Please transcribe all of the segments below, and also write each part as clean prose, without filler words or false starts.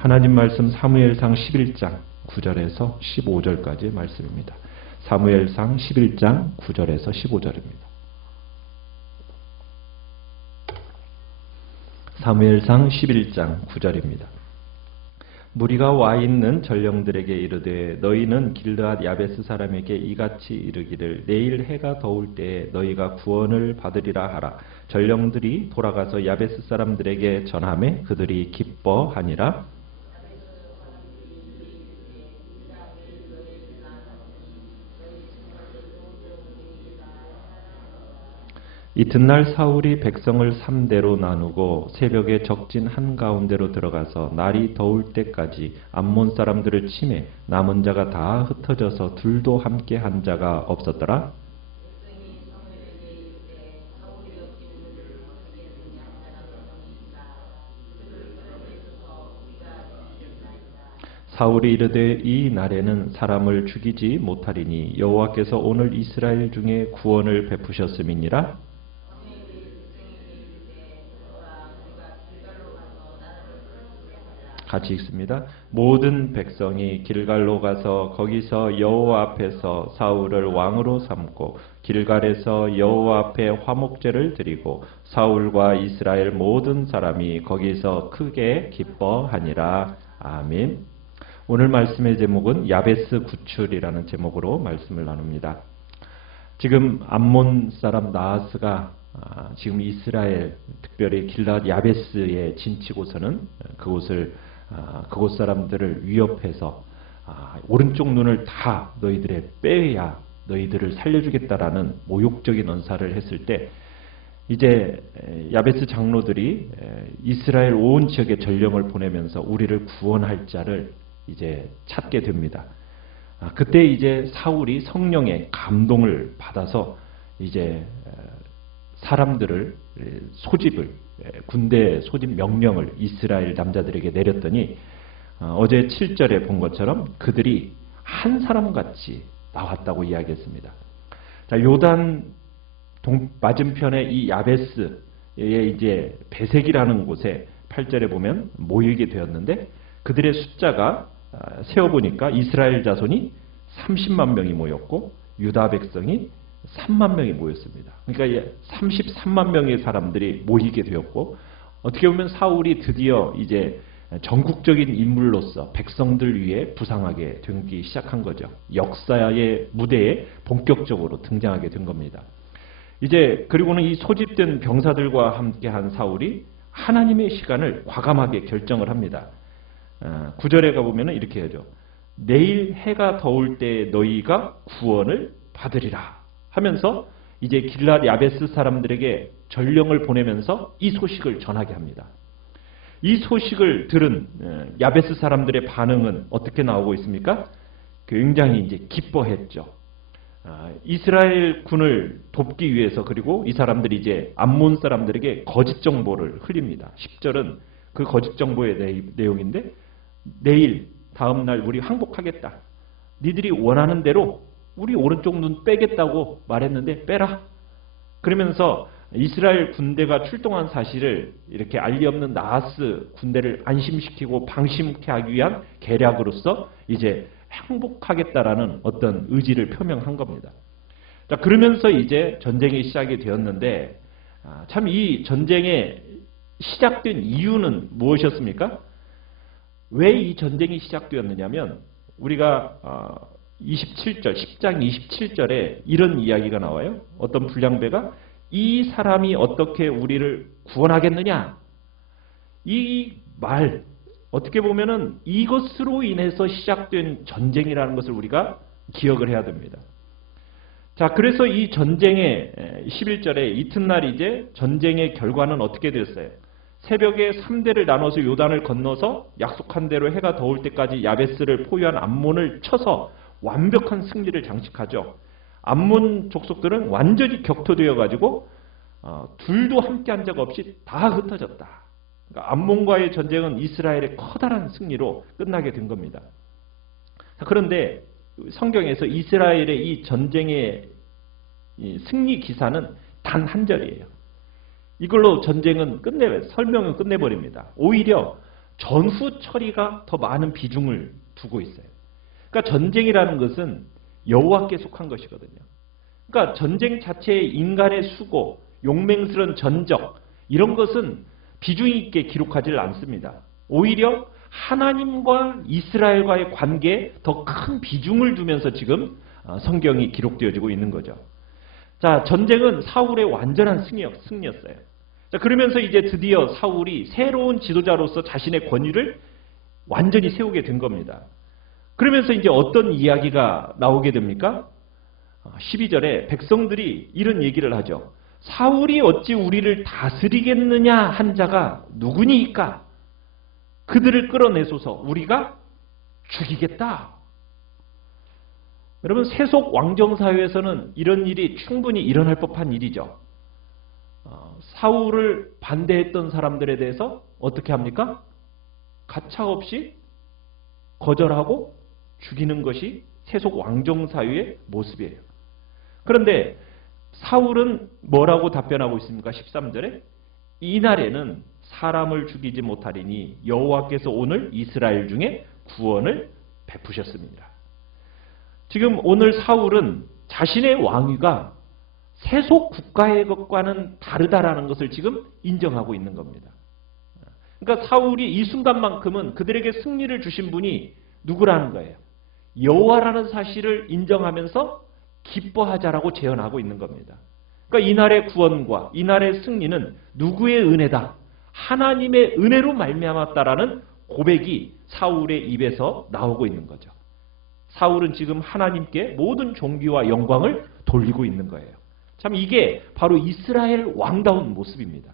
하나님 말씀 사무엘상 11장 9절에서 15절까지의 말씀입니다. 사무엘상 11장 9절에서 15절입니다. 사무엘상 11장 9절입니다. 무리가 와 있는 전령들에게 이르되 너희는 길르앗 야베스 사람에게 이같이 이르기를 내일 해가 더울 때에 너희가 구원을 받으리라 하라. 전령들이 돌아가서 야베스 사람들에게 전하매 그들이 기뻐하니라. 이튿날 사울이 백성을 3대로 나누고 새벽에 적진 한가운데로 들어가서 날이 더울 때까지 암몬 사람들을 치매 남은 자가 다 흩어져서 둘도 함께 한 자가 없었더라. 사울이 이르되 이 날에는 사람을 죽이지 못하리니 여호와께서 오늘 이스라엘 중에 구원을 베푸셨음이니라. 같이 읽습니다. 모든 백성이 길갈로 가서 거기서 여호와 앞에서 사울을 왕으로 삼고 길갈에서 여호와 앞에 화목제를 드리고 사울과 이스라엘 모든 사람이 거기서 크게 기뻐하니라. 아멘. 오늘 말씀의 제목은 야베스 구출이라는 제목으로 말씀을 나눕니다. 지금 암몬 사람 나하스가 지금 이스라엘 특별히 길르앗 야베스에 진치고서는 그곳 사람들을 위협해서 오른쪽 눈을 다 너희들의 빼야 너희들을 살려주겠다라는 모욕적인 언사를 했을 때 이제 야베스 장로들이 이스라엘 온 지역에 전령을 보내면서 우리를 구원할 자를 이제 찾게 됩니다. 그때 이제 사울이 성령의 감동을 받아서 이제 사람들을 소집을 군대 소집 명령을 이스라엘 남자들에게 내렸더니 어제 7절에 본 것처럼 그들이 한 사람같이 나왔다고 이야기했습니다. 자, 요단 맞은편에 이 야베스의 이제 베색이라는 곳에 8절에 보면 모이게 되었는데 그들의 숫자가 세어보니까 이스라엘 자손이 30만 명이 모였고 유다 백성이 3만 명이 모였습니다. 그러니까 33만 명의 사람들이 모이게 되었고 어떻게 보면 사울이 드디어 이제 전국적인 인물로서 백성들 위해 부상하게 되기 시작한 거죠. 역사의 무대에 본격적으로 등장하게 된 겁니다. 이제 그리고는 이 소집된 병사들과 함께한 사울이 하나님의 시간을 과감하게 결정을 합니다. 9절에 가보면 이렇게 하죠. 내일 해가 더울 때 너희가 구원을 받으리라 하면서 이제 길르앗 야베스 사람들에게 전령을 보내면서 이 소식을 전하게 합니다. 이 소식을 들은 야베스 사람들의 반응은 어떻게 나오고 있습니까? 굉장히 이제 기뻐했죠. 이스라엘 군을 돕기 위해서 그리고 이 사람들이 이제 암몬 사람들에게 거짓 정보를 흘립니다. 10절은 그 거짓 정보의 내용인데 내일 다음 날 우리 항복하겠다. 니들이 원하는 대로 우리 오른쪽 눈 빼겠다고 말했는데 빼라. 그러면서 이스라엘 군대가 출동한 사실을 이렇게 알리 없는 나하스 군대를 안심시키고 방심케 하기 위한 계략으로서 이제 항복하겠다라는 어떤 의지를 표명한 겁니다. 자, 그러면서 이제 전쟁이 시작이 되었는데 참 이 전쟁의 시작된 이유는 무엇이었습니까? 왜 이 전쟁이 시작되었느냐면 우리가 27절, 10장 27절에 이런 이야기가 나와요. 어떤 불량배가 이 사람이 어떻게 우리를 구원하겠느냐? 이 말, 어떻게 보면은 이것으로 인해서 시작된 전쟁이라는 것을 우리가 기억을 해야 됩니다. 자, 그래서 이 전쟁의 11절에 이튿날 이제 전쟁의 결과는 어떻게 됐어요? 새벽에 3대를 나눠서 요단을 건너서 약속한 대로 해가 더울 때까지 야베스를 포위한 암몬을 쳐서 완벽한 승리를 장식하죠. 암몬 족속들은 완전히 격토되어 가지고 둘도 함께 한 적 없이 다 흩어졌다. 그러니까 암몬과의 전쟁은 이스라엘의 커다란 승리로 끝나게 된 겁니다. 그런데 성경에서 이스라엘의 이 전쟁의 승리 기사는 단 한 절이에요. 이걸로 전쟁은 설명은 끝내버립니다. 오히려 전후 처리가 더 많은 비중을 두고 있어요. 그러니까 전쟁이라는 것은 여호와께 속한 것이거든요. 그러니까 전쟁 자체의 인간의 수고, 용맹스러운 전적 이런 것은 비중 있게 기록하지를 않습니다. 오히려 하나님과 이스라엘과의 관계에 더 큰 비중을 두면서 지금 성경이 기록되어지고 있는 거죠. 자, 전쟁은 사울의 완전한 승리였어요. 자, 그러면서 이제 드디어 사울이 새로운 지도자로서 자신의 권위를 완전히 세우게 된 겁니다. 그러면서 이제 어떤 이야기가 나오게 됩니까? 12절에 백성들이 이런 얘기를 하죠. 사울이 어찌 우리를 다스리겠느냐 한 자가 누구니이까? 그들을 끌어내소서 우리가 죽이겠다. 여러분, 세속 왕정사회에서는 이런 일이 충분히 일어날 법한 일이죠. 사울을 반대했던 사람들에 대해서 어떻게 합니까? 가차없이 거절하고 죽이는 것이 세속 왕정사회의 모습이에요. 그런데 사울은 뭐라고 답변하고 있습니까? 13절에 이날에는 사람을 죽이지 못하리니 여호와께서 오늘 이스라엘 중에 구원을 베푸셨습니다. 지금 오늘 사울은 자신의 왕위가 세속 국가의 것과는 다르다라는 것을 지금 인정하고 있는 겁니다. 그러니까 사울이 이 순간만큼은 그들에게 승리를 주신 분이 누구라는 거예요? 여호와라는 사실을 인정하면서 기뻐하자라고 제언하고 있는 겁니다. 그러니까 이날의 구원과 이날의 승리는 누구의 은혜다? 하나님의 은혜로 말미암았다라는 고백이 사울의 입에서 나오고 있는 거죠. 사울은 지금 하나님께 모든 존귀와 영광을 돌리고 있는 거예요. 참 이게 바로 이스라엘 왕다운 모습입니다.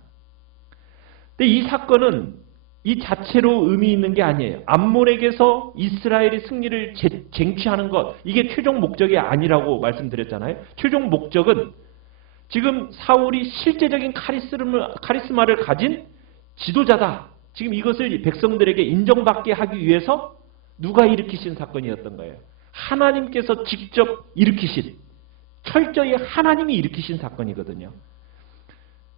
근데 이 사건은 이 자체로 의미 있는 게 아니에요. 암몬에게서 이스라엘이 승리를 쟁취하는 것, 이게 최종 목적이 아니라고 말씀드렸잖아요. 최종 목적은 지금 사울이 실제적인 카리스마를 가진 지도자다. 지금 이것을 백성들에게 인정받게 하기 위해서 누가 일으키신 사건이었던 거예요. 하나님께서 직접 일으키신, 철저히 하나님이 일으키신 사건이거든요.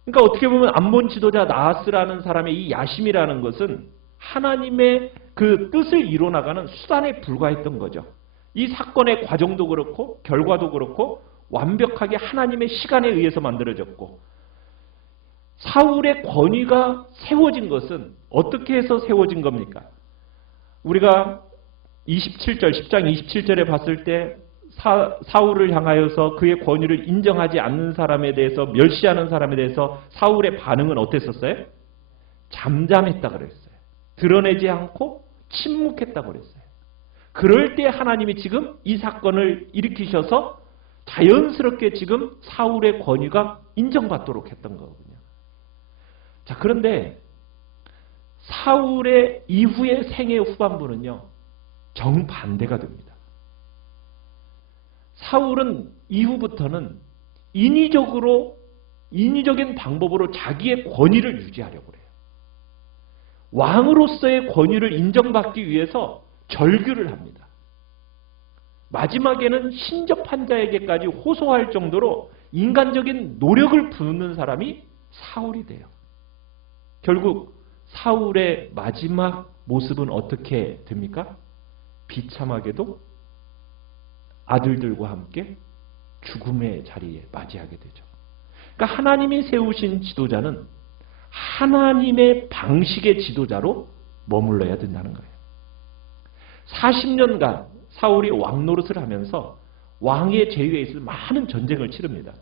그러니까 어떻게 보면 암몬 지도자 나하스라는 사람의 이 야심이라는 것은 하나님의 그 뜻을 이뤄나가는 수단에 불과했던 거죠. 이 사건의 과정도 그렇고 결과도 그렇고 완벽하게 하나님의 시간에 의해서 만들어졌고, 사울의 권위가 세워진 것은 어떻게 해서 세워진 겁니까? 우리가 27절, 10장 27절에 봤을 때 사울을 향하여서 그의 권위를 인정하지 않는 사람에 대해서, 멸시하는 사람에 대해서 사울의 반응은 어땠었어요? 잠잠했다 그랬어요. 드러내지 않고 침묵했다 그랬어요. 그럴 때 하나님이 지금 이 사건을 일으키셔서 자연스럽게 지금 사울의 권위가 인정받도록 했던 거거든요. 자, 그런데 사울의 이후의 생애 후반부는요, 정반대가 됩니다. 사울은 이후부터는 인위적인 방법으로 자기의 권위를 유지하려고 해요. 왕으로서의 권위를 인정받기 위해서 절규를 합니다. 마지막에는 신접한 자에게까지 호소할 정도로 인간적인 노력을 부르는 사람이 사울이 돼요. 결국 사울의 마지막 모습은 어떻게 됩니까? 비참하게도 아들들과 함께 죽음의 자리에 맞이하게 되죠. 그러니까 하나님이 세우신 지도자는 하나님의 방식의 지도자로 머물러야 된다는 거예요. 40년간 사울이 왕 노릇을 하면서 왕의 제위에 있어 많은 전쟁을 치릅니다.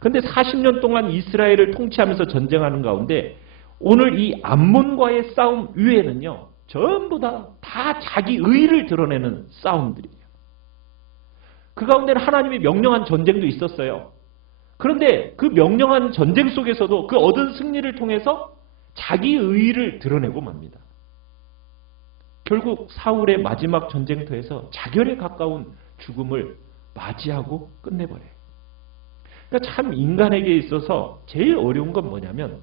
그런데 40년 동안 이스라엘을 통치하면서 전쟁하는 가운데 오늘 이 암몬과의 싸움 위에는요, 전부 다 자기 의의를 드러내는 싸움들이에요. 그 가운데는 하나님이 명령한 전쟁도 있었어요. 그런데 그 명령한 전쟁 속에서도 그 얻은 승리를 통해서 자기 의의를 드러내고 맙니다. 결국 사울의 마지막 전쟁터에서 자결에 가까운 죽음을 맞이하고 끝내버려요. 그러니까 참 인간에게 있어서 제일 어려운 건 뭐냐면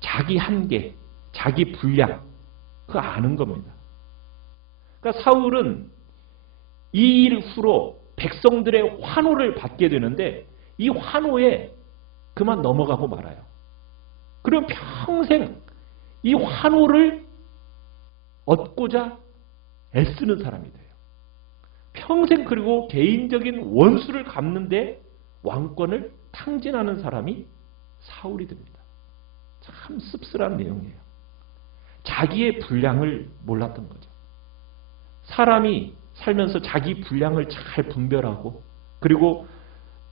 자기 한계, 자기 분량, 그거 아는 겁니다. 그러니까 사울은 이 일 후로 백성들의 환호를 받게 되는데 이 환호에 그만 넘어가고 말아요. 그럼 평생 이 환호를 얻고자 애쓰는 사람이 돼요. 평생 그리고 개인적인 원수를 갚는데 왕권을 탕진하는 사람이 사울이 됩니다. 참 씁쓸한 내용이에요. 자기의 분량을 몰랐던 거죠. 사람이 살면서 자기 분량을 잘 분별하고 그리고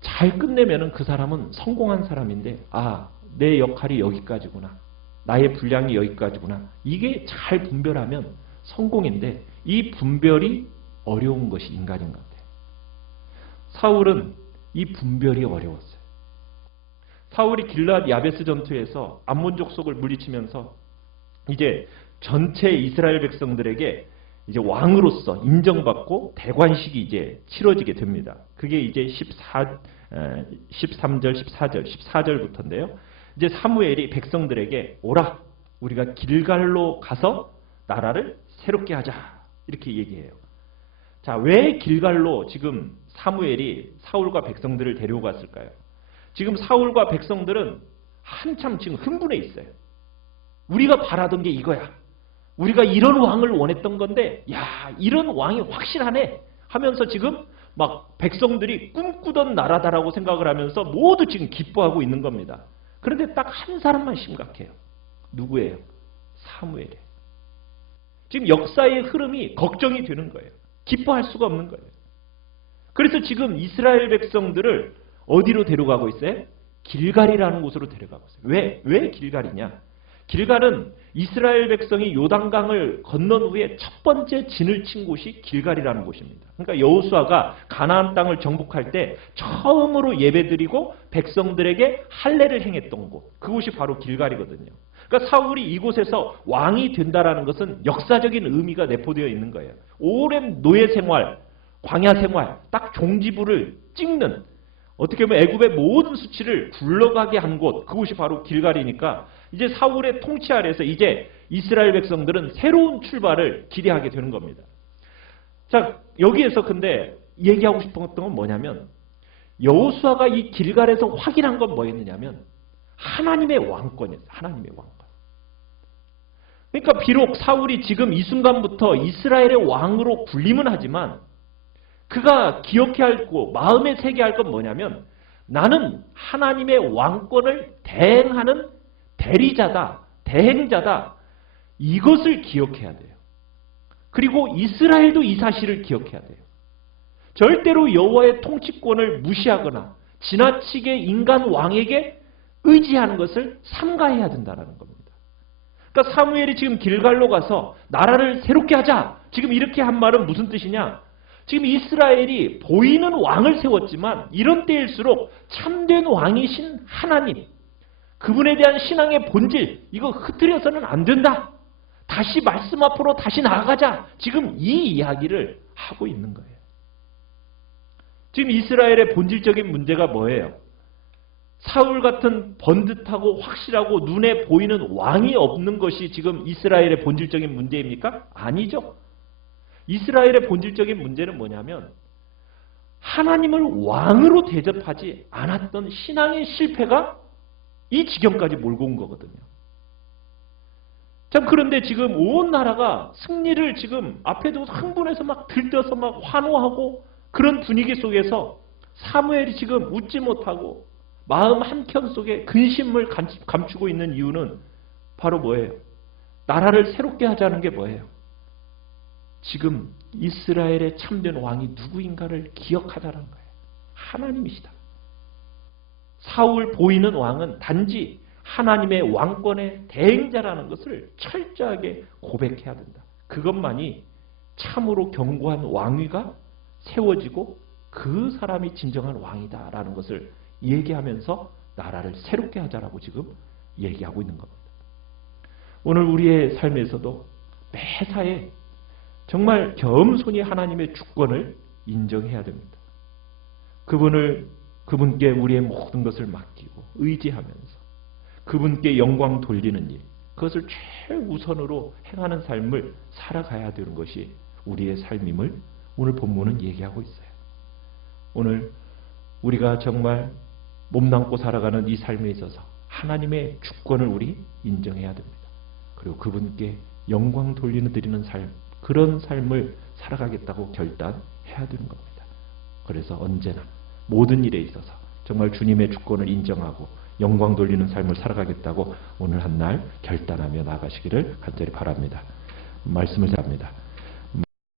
잘 끝내면은 그 사람은 성공한 사람인데, 아, 내 역할이 여기까지구나. 나의 분량이 여기까지구나. 이게 잘 분별하면 성공인데, 이 분별이 어려운 것이 인간인 것 같아요. 사울은 이 분별이 어려웠어요. 사울이 길르앗 야베스 전투에서 암몬 족속을 물리치면서 이제 전체 이스라엘 백성들에게 이제 왕으로서 인정받고 대관식이 이제 치러지게 됩니다. 그게 이제 13절, 14절부터인데요. 이제 사무엘이 백성들에게 오라, 우리가 길갈로 가서 나라를 새롭게 하자, 이렇게 얘기해요. 자, 왜 길갈로 지금 사무엘이 사울과 백성들을 데려갔을까요? 지금 사울과 백성들은 한참 지금 흥분해 있어요. 우리가 바라던 게 이거야. 우리가 이런 왕을 원했던 건데, 야, 이런 왕이 확실하네 하면서 지금 막 백성들이 꿈꾸던 나라다라고 생각을 하면서 모두 지금 기뻐하고 있는 겁니다. 그런데 딱 한 사람만 심각해요. 누구예요? 사무엘이에요. 지금 역사의 흐름이 걱정이 되는 거예요. 기뻐할 수가 없는 거예요. 그래서 지금 이스라엘 백성들을 어디로 데려가고 있어요? 길갈이라는 곳으로 데려가고 있어요. 왜 길갈이냐? 길갈은 이스라엘 백성이 요단강을 건넌 후에 첫 번째 진을 친 곳이 길갈이라는 곳입니다. 그러니까 여호수아가 가나안 땅을 정복할 때 처음으로 예배드리고 백성들에게 할례를 행했던 곳, 그곳이 바로 길갈이거든요. 그러니까 사울이 이곳에서 왕이 된다라는 것은 역사적인 의미가 내포되어 있는 거예요. 오랜 노예 생활, 광야 생활, 딱 종지부를 찍는, 어떻게 보면 애굽의 모든 수치를 굴러가게 한 곳, 그곳이 바로 길갈이니까 이제 사울의 통치 아래에서 이제 이스라엘 백성들은 새로운 출발을 기대하게 되는 겁니다. 자, 여기에서 근데 얘기하고 싶었던 건 뭐냐면, 여호수아가 이 길갈에서 확인한 건 뭐였느냐면 하나님의 왕권이었어요. 하나님의 왕권. 그러니까 비록 사울이 지금 이 순간부터 이스라엘의 왕으로 군림은 하지만 그가 기억해야 할고 마음에 새겨야 할 건 뭐냐면, 나는 하나님의 왕권을 대행하는 대리자다, 대행자다. 이것을 기억해야 돼요. 그리고 이스라엘도 이 사실을 기억해야 돼요. 절대로 여호와의 통치권을 무시하거나 지나치게 인간 왕에게 의지하는 것을 삼가해야 된다는 겁니다. 그러니까 사무엘이 지금 길갈로 가서 나라를 새롭게 하자, 지금 이렇게 한 말은 무슨 뜻이냐? 지금 이스라엘이 보이는 왕을 세웠지만 이런 때일수록 참된 왕이신 하나님, 그분에 대한 신앙의 본질, 이거 흐트려서는 안 된다. 다시 말씀 앞으로 다시 나아가자. 지금 이 이야기를 하고 있는 거예요. 지금 이스라엘의 본질적인 문제가 뭐예요? 사울 같은 번듯하고 확실하고 눈에 보이는 왕이 없는 것이 지금 이스라엘의 본질적인 문제입니까? 아니죠. 이스라엘의 본질적인 문제는 뭐냐면 하나님을 왕으로 대접하지 않았던 신앙의 실패가 이 지경까지 몰고 온 거거든요. 참, 그런데 지금 온 나라가 승리를 지금 앞에도 흥분해서 막 들떠서 막 환호하고 그런 분위기 속에서 사무엘이 지금 웃지 못하고 마음 한켠 속에 근심을 감추고 있는 이유는 바로 뭐예요? 나라를 새롭게 하자는 게 뭐예요? 지금 이스라엘의 참된 왕이 누구인가를 기억하자는 거예요. 하나님이시다. 사울 보이는 왕은 단지 하나님의 왕권의 대행자라는 것을 철저하게 고백해야 된다. 그것만이 참으로 견고한 왕위가 세워지고 그 사람이 진정한 왕이다라는 것을 얘기하면서 나라를 새롭게 하자라고 지금 얘기하고 있는 겁니다. 오늘 우리의 삶에서도 매사에 정말 겸손히 하나님의 주권을 인정해야 됩니다. 그분께 우리의 모든 것을 맡기고 의지하면서 그분께 영광 돌리는 일, 그것을 최우선으로 행하는 삶을 살아가야 되는 것이 우리의 삶임을 오늘 본문은 얘기하고 있어요. 오늘 우리가 정말 몸담고 살아가는 이 삶에 있어서 하나님의 주권을 우리 인정해야 됩니다. 그리고 그분께 영광 드리는 삶, 그런 삶을 살아가겠다고 결단해야 되는 겁니다. 그래서 언제나 모든 일에 있어서 정말 주님의 주권을 인정하고 영광 돌리는 삶을 살아가겠다고 오늘 한 날 결단하며 나가시기를 간절히 바랍니다. 말씀을 합니다.